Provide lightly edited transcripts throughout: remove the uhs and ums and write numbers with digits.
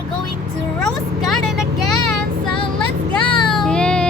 we're going to Rose Garden again. So let's go! Yay!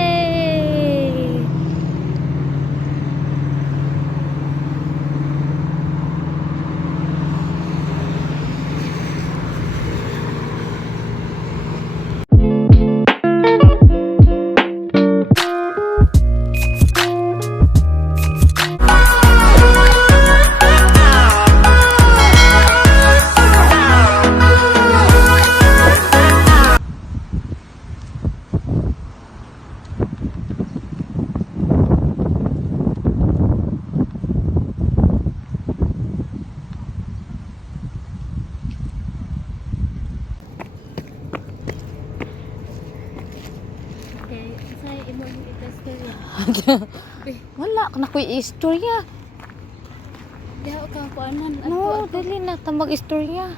Okay, say imong itastorya. Wala, nakoy istorya. Diha ka kuanan No, dali na ta mag-istorya.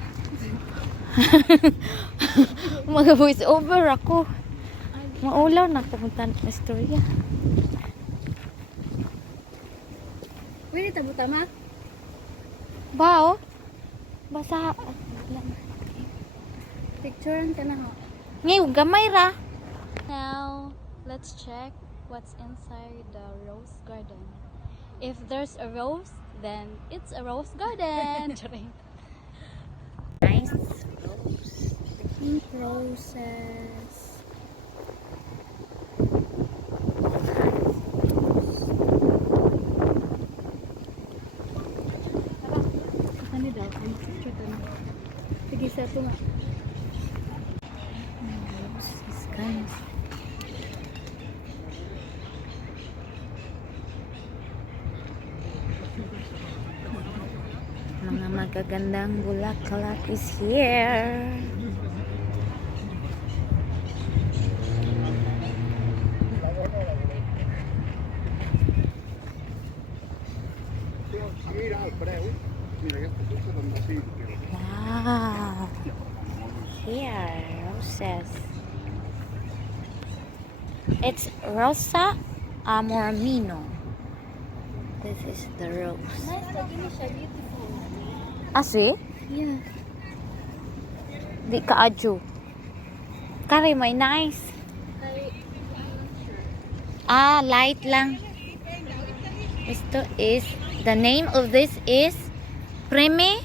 Mag-voice over ako. Maulaw na pumunta ng istorya. Pwede ta butama? Ba, oh? Basa. Picturean ka na ho. Ngayon, gamay ra. Now, let's check what's inside the rose garden. If there's a rose, then it's a rose garden. Nice. Pink roses. Ano daw? Ang picture ka na. Sige, sa ito nga. Roses, guys. Mga magagandang bulaklak is here. Mira al preu, mira aquesta és 75 euros. Wow. Here, roses. It's Rosa Amormino. This is the rose. Nice, lagi na siya. Beautiful. Asi? Yeah. Di ka adyo. Kari may nice. Ah, light lang. Ito is, the name of this is Preme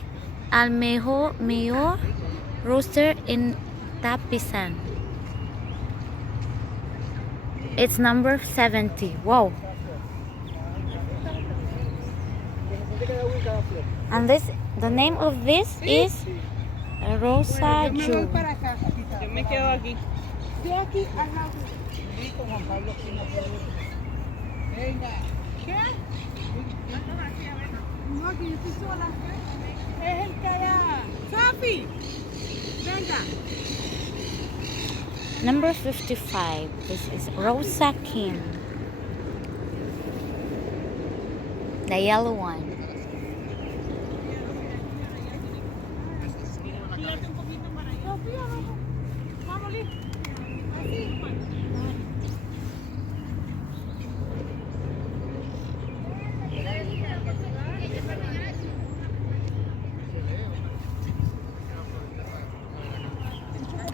Almejo Mayor Roaster in Tapisan. It's number 70. Wow. And this, the name of this is Rosa Ju. Yo me quedo aquí. Dito, Juan Pablo, aquí no puedo. Venga. ¿Qué? No, aquí yo estoy sola. Es el que allá. ¡Safi! Venga. Number 55. This is Rosa Kim. The yellow one.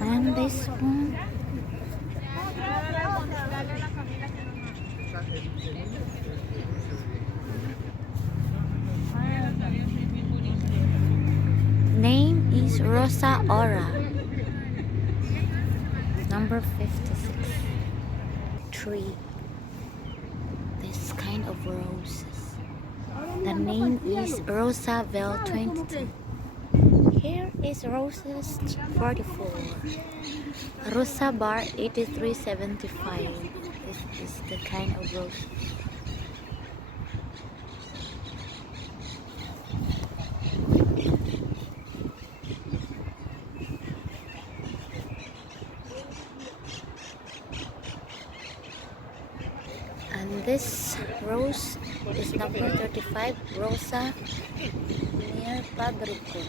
And this one. Name is Rosa Ora. Number 56. Tree. This kind of roses. The name is Rosa Vel 22. Here is roses 44. Rosa bar 83.75. This is the kind of rose. And this rose is number 35, Rosa near Padruco.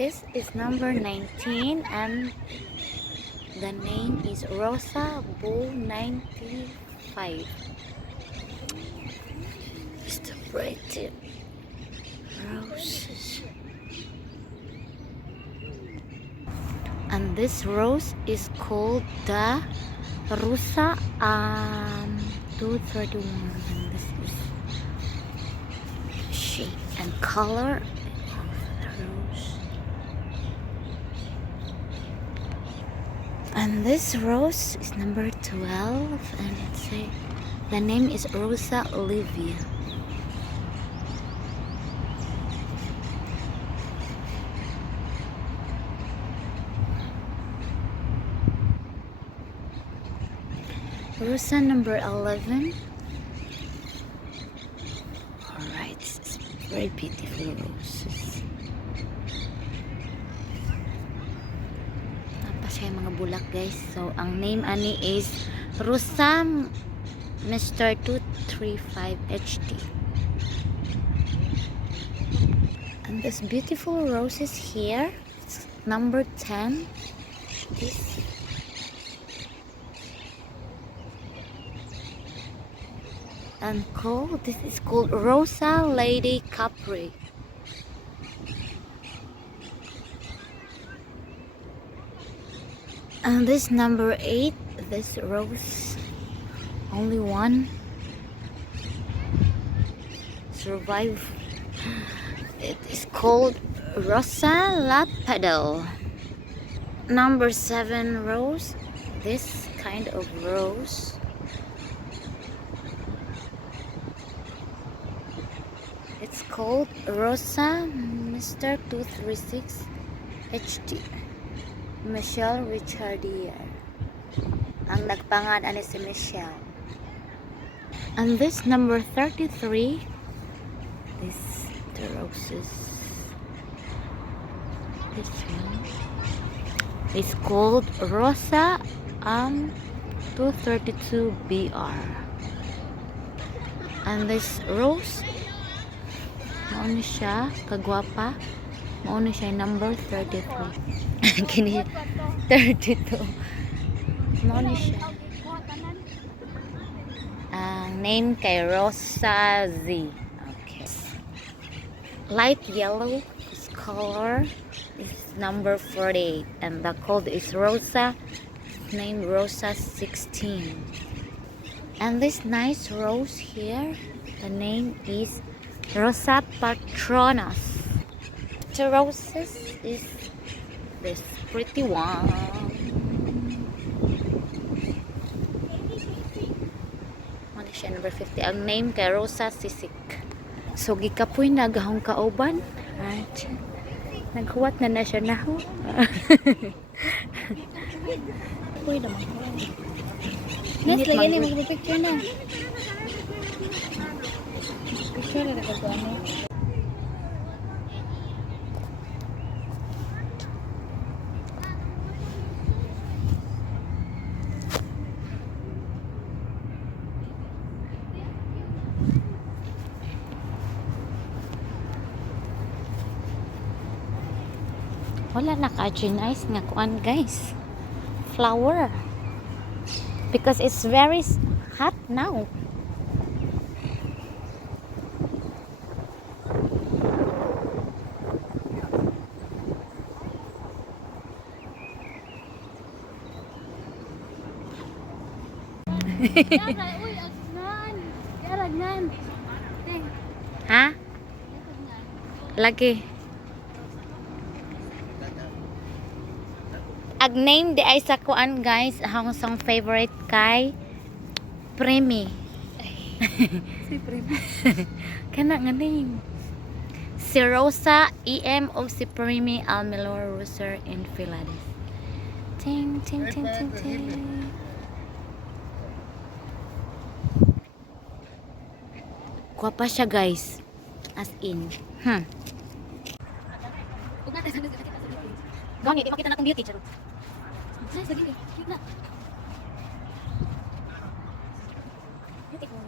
This is number 19 and the name is Rosa Bull 95. It's the pretty roses. And this rose is called the Rusa 231. And this is shape and color of the rose. And this rose is number 12, and the name is Rosa Olivia. Rosa number 11. Alright, it's very beautiful roses. Tapos siya yung mga bulak guys. So, ang name ani is Rosa Mr. 235 HD. And this beautiful roses here, it's number 10. This and this is called Rosa Lady Capri. And this number 8, this rose, only one survive. It is called Rosa La Pedal. Number 7 rose, this kind of rose. It's called Rosa Mr. 236 HD. Michelle Richardier. Ang nagpangalan ani si Michelle. And this number 33, this the roses. This one is called Rosa 232 BR. And this rose, mauna siya kagwapa, mauna siya number 33. Kini 32. Mauna siya. Ang name kay Rosa Z. Okay. Light yellow is color is number 48, and the code is Rosa, named Rosa 16. And this nice rose here, the name is Rosa Patronus. The roses is this pretty one. Ano siya, number 50. Ang name kay Rosa Sisik. So gikapoy nagahong kauban. Right. Naghuwat na siya naho. Uy, naman ko. Nes, lagi ni mag-picture na. Picture na ano. Wala naka-genize nga kuan guys. Flower. Because it's very hot now. Yara, uy, agnan. Yara, agnan. Ha? Lagi. Ag name di ay sa kuan guys, ang song favorite kay Premi. Si Premi. Kana nga name. Si Rosa EM o si Premi Almelor Rooster in Philadelphia. Ting ting ting ting ting. Guwapa siya guys. As in. Gawin, di makita na itong beauty. Charot. Ay, sige. Cute na. Beautiful.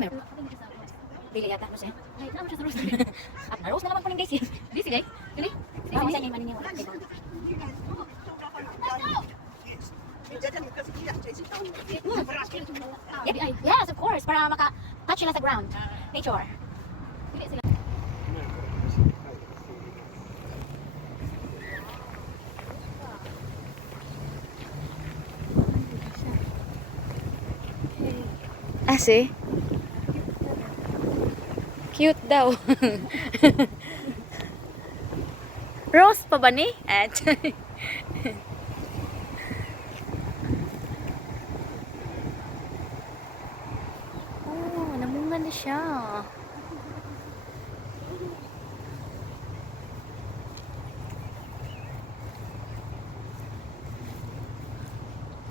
meron. Dili yata, no siya. Ay, naman siya sa rose. At na rose na naman ko ng daisy. Daisy, guys. Dili? Oo, isa niya maniniwa. Yes, of course. Para maka-touch sila sa ground. Nature. Dili sila. See? Cute daw. Rose pa ba ni? Oh, namunga na siya.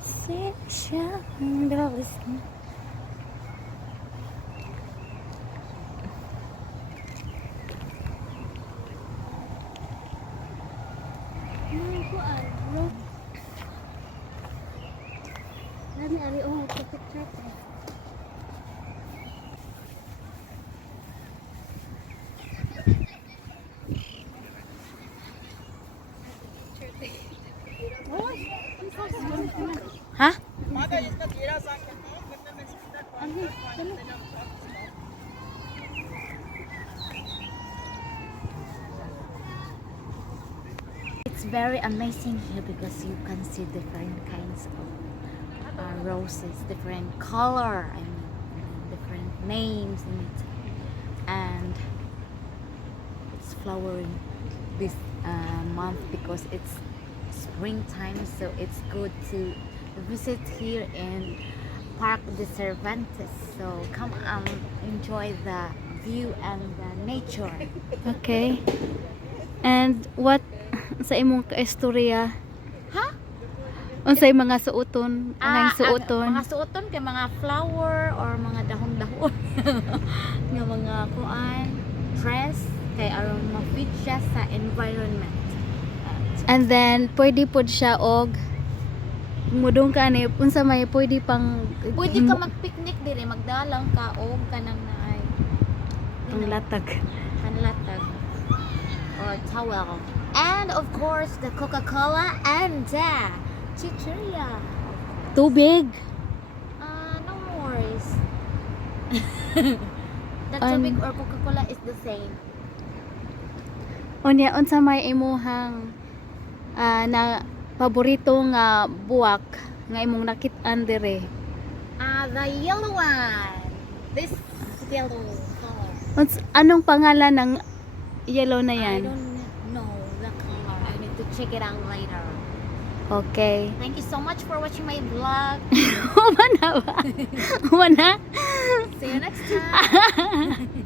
See siya. Bilis na. Dami ari oh, picture. Ha? It's very amazing here because you can see different kinds of roses, different color, I mean, different names in it, and it's flowering this month because it's springtime, so it's good to visit here in Park de Cervantes. So come enjoy the view and the nature. Okay. And what sa imong kaistorya? Ha? Unsay mga suoton? Anang suoton? Mga suoton kay mga flower or mga dahon-dahon nga mga kuan dress kay aron ma-fit siya sa environment. And then pwede pod siya og mudong ka ni unsa may pwede pang Pwede ka mag-picnic dire, magdalang ka og kanang naay ang latag. panlatag or towel. And of course the Coca-Cola and the chicheria. Tubig. No worries. The Um, tubig or Coca-Cola is the same. Unya unsa may imuhang na paborito nga buwak nga imong nakit-an dire? The yellow one. This yellow color. Anong pangalan ng yellow na I yan? don't know the color. I need to check it out later. Okay. Thank you so much for watching my vlog. Humana ba? Humana? See you next time.